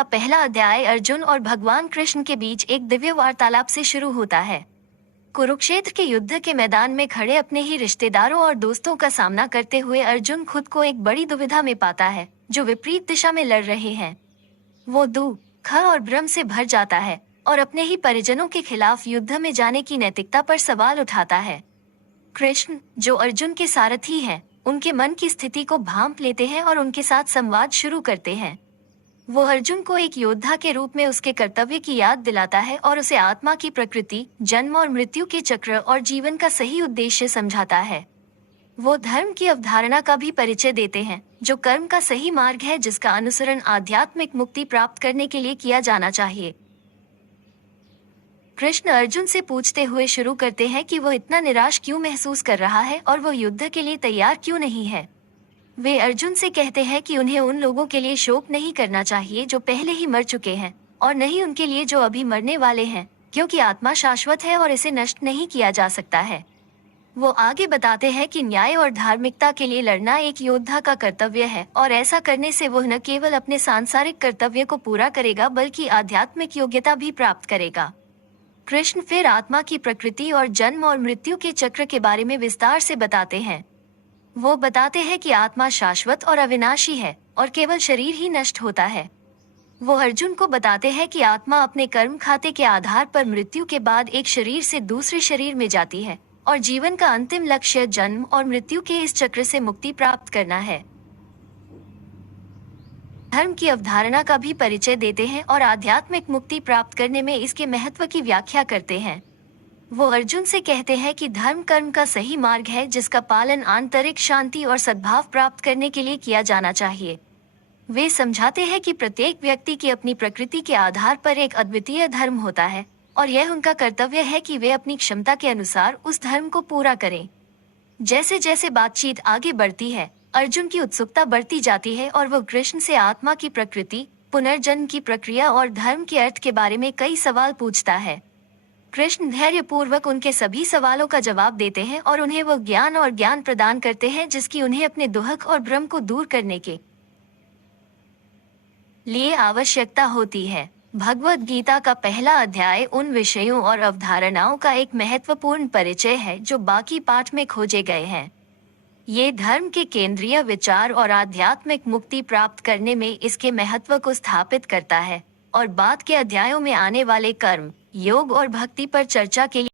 का पहला अध्याय अर्जुन और भगवान कृष्ण के बीच एक दिव्य वार्तालाप से शुरू होता है। कुरुक्षेत्र के युद्ध के मैदान में खड़े अपने ही रिश्तेदारों और दोस्तों का सामना करते हुए अर्जुन खुद को एक बड़ी दुविधा में पाता है, जो विपरीत दिशा में लड़ रहे हैं। वो दुख और भ्रम से भर जाता है और अपने ही परिजनों के खिलाफ युद्ध में जाने की नैतिकता पर सवाल उठाता है। कृष्ण, जो अर्जुन के सारथी हैं, उनके मन की स्थिति को भांप लेते हैं और उनके साथ संवाद शुरू करते हैं। वो अर्जुन को एक योद्धा के रूप में उसके कर्तव्य की याद दिलाता है और उसे आत्मा की प्रकृति, जन्म और मृत्यु के चक्र और जीवन का सही उद्देश्य समझाता है। वो धर्म की अवधारणा का भी परिचय देते हैं, जो कर्म का सही मार्ग है जिसका अनुसरण आध्यात्मिक मुक्ति प्राप्त करने के लिए किया जाना चाहिए। कृष्ण अर्जुन से पूछते हुए शुरू करते हैं कि वो इतना निराश क्यों महसूस कर रहा है और वो युद्ध के लिए तैयार क्यों नहीं है। वे अर्जुन से कहते हैं कि उन्हें उन लोगों के लिए शोक नहीं करना चाहिए जो पहले ही मर चुके हैं, और नहीं उनके लिए जो अभी मरने वाले हैं, क्योंकि आत्मा शाश्वत है और इसे नष्ट नहीं किया जा सकता है। वो आगे बताते हैं कि न्याय और धार्मिकता के लिए लड़ना एक योद्धा का कर्तव्य है और ऐसा करने से वह न केवल अपने सांसारिक कर्तव्य को पूरा करेगा बल्कि आध्यात्मिक योग्यता भी प्राप्त करेगा। कृष्ण फिर आत्मा की प्रकृति और जन्म और मृत्यु के चक्र के बारे में विस्तार से बताते हैं। वो बताते हैं कि आत्मा शाश्वत और अविनाशी है और केवल शरीर ही नष्ट होता है। वो अर्जुन को बताते हैं कि आत्मा अपने कर्म खाते के आधार पर मृत्यु के बाद एक शरीर से दूसरे शरीर में जाती है और जीवन का अंतिम लक्ष्य जन्म और मृत्यु के इस चक्र से मुक्ति प्राप्त करना है। धर्म की अवधारणा का भी परिचय देते हैं और आध्यात्मिक मुक्ति प्राप्त करने में इसके महत्व की व्याख्या करते हैं। वो अर्जुन से कहते हैं कि धर्म कर्म का सही मार्ग है जिसका पालन आंतरिक शांति और सद्भाव प्राप्त करने के लिए किया जाना चाहिए। वे समझाते हैं कि प्रत्येक व्यक्ति की अपनी प्रकृति के आधार पर एक अद्वितीय धर्म होता है और यह उनका कर्तव्य है कि वे अपनी क्षमता के अनुसार उस धर्म को पूरा करें। जैसे जैसे बातचीत आगे बढ़ती है, अर्जुन की उत्सुकता बढ़ती जाती है और वह कृष्ण से आत्मा की प्रकृति, पुनर्जन्म की प्रक्रिया और धर्म के अर्थ के बारे में कई सवाल पूछता है। कृष्ण धैर्यपूर्वक उनके सभी सवालों का जवाब देते हैं और उन्हें वो ज्ञान प्रदान करते हैं जिसकी उन्हें अपने दुख और भ्रम को दूर करने के लिए आवश्यकता होती है। भगवद गीता का पहला अध्याय उन विषयों और अवधारणाओं का एक महत्वपूर्ण परिचय है जो बाकी पाठ में खोजे गए हैं। ये धर्म के केंद्रीय विचार और आध्यात्मिक मुक्ति प्राप्त करने में इसके महत्व को स्थापित करता है और बाद के अध्यायों में आने वाले कर्म, योग और भक्ति पर चर्चा के लिए